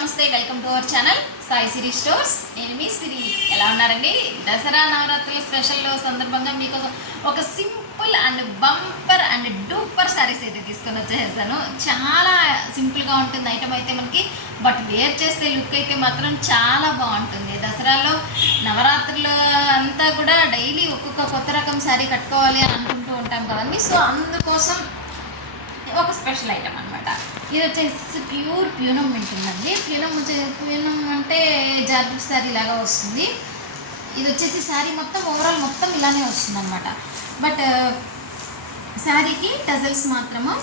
నమస్తే welcome to our channel Sai Siri stores. నేను మీ సిరి. ఎలా ఉన్నారండి? దసరా నవరాత్రుల స్పెషల్లో సందర్భంగా మీకు ఒక simple and bumper and duper saris అయితే తీసుకొని వచ్చేసాను. చాలా సింపుల్గా ఉంటుంది ఐటమ్ అయితే మనకి బట్ వేర్ చేస్తే లుక్ అయితే మాత్రం చాలా బాగుంటుంది. దసరాలో నవరాత్రులు అంతా కూడా డైలీ ఒక్కొక్క కొత్త రకం శారీ కట్టుకోవాలి అని అనుకుంటూ ఉంటాం కదండి. సో అందుకోసం ఒక స్పెషల్ ఐటమ్ అనమాట ఇది వచ్చేసి ప్యూర్ ప్యూనం ఉంటుందండి. ప్యూనం వచ్చే ప్యూనం అంటే జార్జెట్ శారీ లాగా వస్తుంది. ఇది వచ్చేసి శారీ మొత్తం ఓవరాల్ మొత్తం ఇలానే వస్తుంది అనమాట బట్ శారీకి uh, టజల్స్ మాత్రము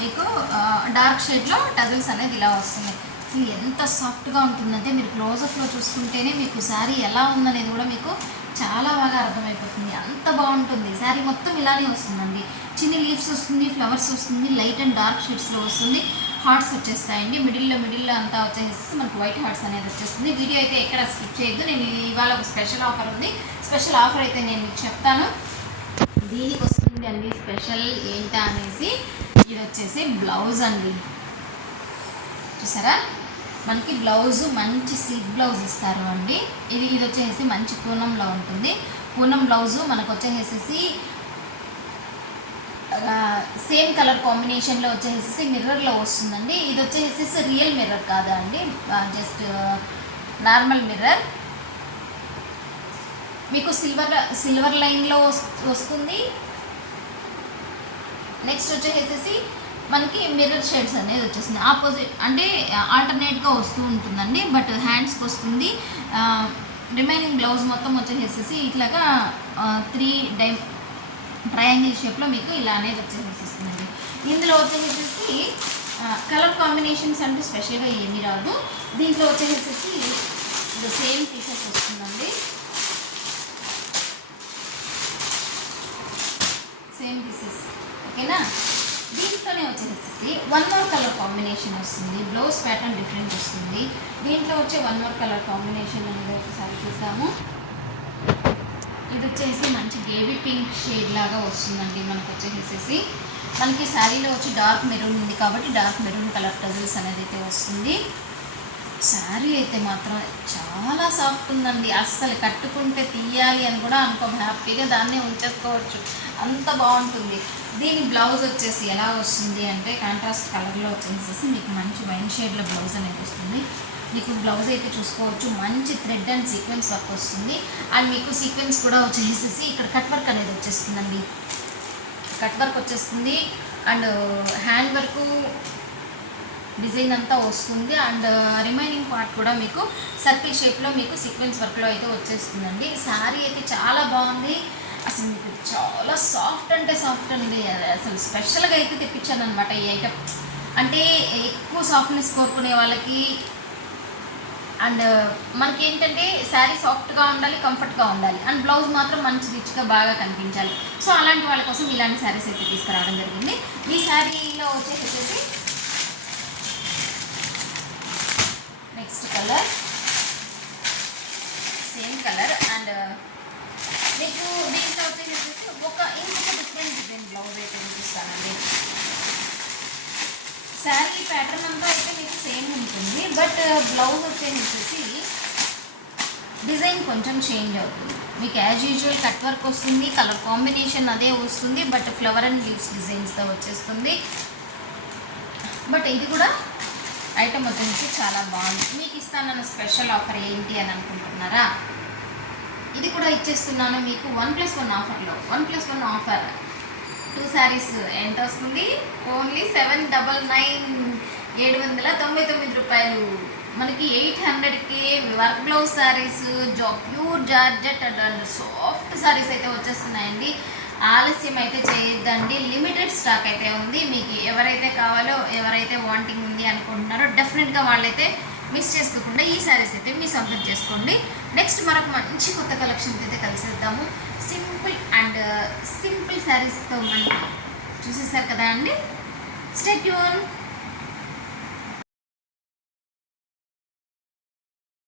మీకు uh, డార్క్ షేడ్లో టజల్స్ అనేది ఇలా వస్తున్నాయి అసలు ఎంత సాఫ్ట్గా ఉంటుందంటే మీరు క్లోజప్లో చూసుకుంటేనే మీకు శారీ ఎలా ఉందనేది కూడా మీకు చాలా బాగా అర్థమైపోతుంది. అంత బాగుంటుంది. శారీ మొత్తం ఇలానే వస్తుందండి. చిన్న లీవ్స్ వస్తుంది ఫ్లవర్స్ వస్తుంది లైట్ అండ్ డార్క్ షేడ్స్లో వస్తుంది. హార్ట్స్ వచ్చేస్తాయండి. మిడిల్లో మిడిల్లో అంతా వచ్చేసి మనకు వైట్ హార్ట్స్ అనేది వచ్చేస్తుంది. వీడియో అయితే ఎక్కడ స్కిప్ చేయొద్దు. నేను ఇవాళ ఒక స్పెషల్ ఆఫర్ ఉంది. స్పెషల్ ఆఫర్ అయితే నేను మీకు చెప్తాను. దీనికి వస్తుంది అండి స్పెషల్ ఏంటా అనేసి ఇది వచ్చేసి బ్లౌజ్ అండి. చూసారా? మనకి బ్లౌజ్ మంచి సిల్క్ బ్లౌజ్ ఇస్తారు అండి. ఇది ఇది వచ్చేసి మంచి పూనంలో ఉంటుంది. పూనం బ్లౌజు మనకు వచ్చేసేసి సేమ్ కలర్ కాంబినేషన్లో వచ్చేసేసి మిర్రర్లో వస్తుందండి. ఇది వచ్చేసేసి రియల్ మిర్రర్ కాదా అండి? Just normal mirror. మీకు సిల్వర్ సిల్వర్ లైన్లో వస్తుంది. నెక్స్ట్ వచ్చేసేసి మనకి మిర్రర్ షేడ్స్ అనేది వచ్చేస్తుంది. ఆపోజిట్ అంటే ఆల్టర్నేట్గా వస్తూ ఉంటుందండి బట్ హ్యాండ్స్కి వస్తుంది. రిమైనింగ్ బ్లౌజ్ మొత్తం వచ్చేసేసి ఇట్లాగా త్రీ డై ట్రయాంగిల్ షేప్లో మీకు ఇలా అనేది వచ్చేసేస్తుందండి. ఇందులో వచ్చేసేసి కలర్ కాంబినేషన్స్ అంటూ స్పెషల్గా ఏమీ రాదు. దీంట్లో వచ్చేసేసి ఇది సేమ్ పీసెస్ వస్తుందండి సేమ్ పీసెస్ ఓకేనా దీంట్లోనే వచ్చేసేసి వన్ మోర్ కలర్ కాంబినేషన్ వస్తుంది. బ్లౌజ్ ప్యాటర్న్ డిఫరెంట్ వస్తుంది. దీంట్లో వచ్చే వన్ మోర్ కలర్ కాంబినేషన్ అనేది ఒకసారి చూద్దాము. ఇది వచ్చేసి మంచి బేబీ పింక్ షేడ్ లాగా వస్తుందండి మనకు వచ్చేసేసి మనకి శారీలో వచ్చి డార్క్ మెరూన్ ఉంది కాబట్టి డార్క్ మెరూన్ కలర్ టజల్స్ అనేది అయితే వస్తుంది. శారీ అయితే మాత్రం చాలా సాఫ్ట్ ఉందండి. అస్సలు కట్టుకుంటే తీయాలి అని కూడా అనుకో హ్యాపీగా దాన్నే ఉంచేసుకోవచ్చు. అంత బాగుంటుంది. దీని బ్లౌజ్ వచ్చేసి ఎలా వస్తుంది అంటే కాంట్రాస్ట్ కలర్లో వచ్చేసేసి మీకు మంచి వైన్ షేడ్లో బ్లౌజ్ అనేది వస్తుంది. మీకు బ్లౌజ్ అయితే చూసుకోవచ్చు. మంచి థ్రెడ్ అండ్ సీక్వెన్స్ వర్క్ వస్తుంది. అండ్ మీకు సీక్వెన్స్ కూడా వచ్చేసేసి ఇక్కడ కట్ వర్క్ అనేది వచ్చేస్తుందండి. కట్ వర్క్ వచ్చేస్తుంది. అండ్ హ్యాండ్ వర్క్ డిజైన్ అంతా వస్తుంది. అండ్ రిమైనింగ్ పార్ట్ కూడా మీకు సర్కిల్ షేప్లో మీకు సీక్వెన్స్ వర్క్లో అయితే వచ్చేస్తుందండి. శారీ అయితే చాలా బాగుంది. అసలు మీకు చాలా సాఫ్ట్ అంటే సాఫ్ట్ అండి. అసలు స్పెషల్గా అయితే తెప్పించాను అనమాట ఈ ఐటమ్ అంటే ఎక్కువ సాఫ్ట్నెస్ కోరుకునే వాళ్ళకి అండ్ మనకి ఏంటంటే శారీ సాఫ్ట్గా ఉండాలి కంఫర్ట్గా ఉండాలి. అండ్ బ్లౌజ్ మాత్రం మంచి రిచ్గా బాగా కనిపించాలి. సో అలాంటి వాళ్ళ కోసం ఇలాంటి శారీస్ అయితే తీసుకురావడం జరిగింది. ఈ శారీలో వచ్చేసి next colour same colour and మీకు దీంట్లో వచ్చేసి ఒక ఇంకొక డిఫరెంట్ డిజైన్ బ్లౌజ్ అయితే చూపిస్తానండి శారీ ప్యాటర్న్ అంతా అయితే మీకు సేమ్ ఉంటుంది బట్ బ్లౌజ్ వచ్చేసి డిజైన్ కొంచెం చేంజ్ అవుతుంది. మీకు యాజ్ యూజువల్ కట్ వర్క్ వస్తుంది కలర్ కాంబినేషన్ అదే వస్తుంది బట్ ఫ్లవర్ అండ్ లీవ్స్ డిజైన్స్తో వచ్చేస్తుంది. బట్ ఇది కూడా ఐటమ్ వచ్చేసి చాలా బాగుంది. మీకు ఇస్తానన్న స్పెషల్ ఆఫర్ ఏంటి అని అనుకుంటున్నారా? ఇది కూడా ఇచ్చేస్తున్నాను మీకు వన్ ప్లస్ వన్ ఆఫర్లో one plus one offer two saris ఎంత వస్తుంది? ఓన్లీ సెవెన్ డబల్ నైన్ ఏడు వందల తొంభై తొమ్మిది రూపాయలు. మనకి ఎయిట్ హండ్రెడ్కి వర్క్ బ్లౌజ్ శారీస్ జా pure georgette and soft saris అయితే వచ్చేస్తున్నాయండి. ఆలస్యం అయితే చేయొద్దండి. లిమిటెడ్ స్టాక్ అయితే ఉంది. మీకు ఎవరైతే కావాలో ఎవరైతే వాంటింగ్ ఉంది అనుకుంటున్నారో డెఫినెట్గా వాళ్ళైతే మిస్ చేసుకోకుండా ఈ శారీస్ అయితే మీ సొంతం చేసుకోండి. నెక్స్ట్ మనకు మంచి కొత్త కలెక్షన్ అయితే కలిసేద్దాము. సింపుల్ అండ్ సింపుల్ శారీస్తో మనం చూసేసారు కదా అండి? స్టెట్యూన్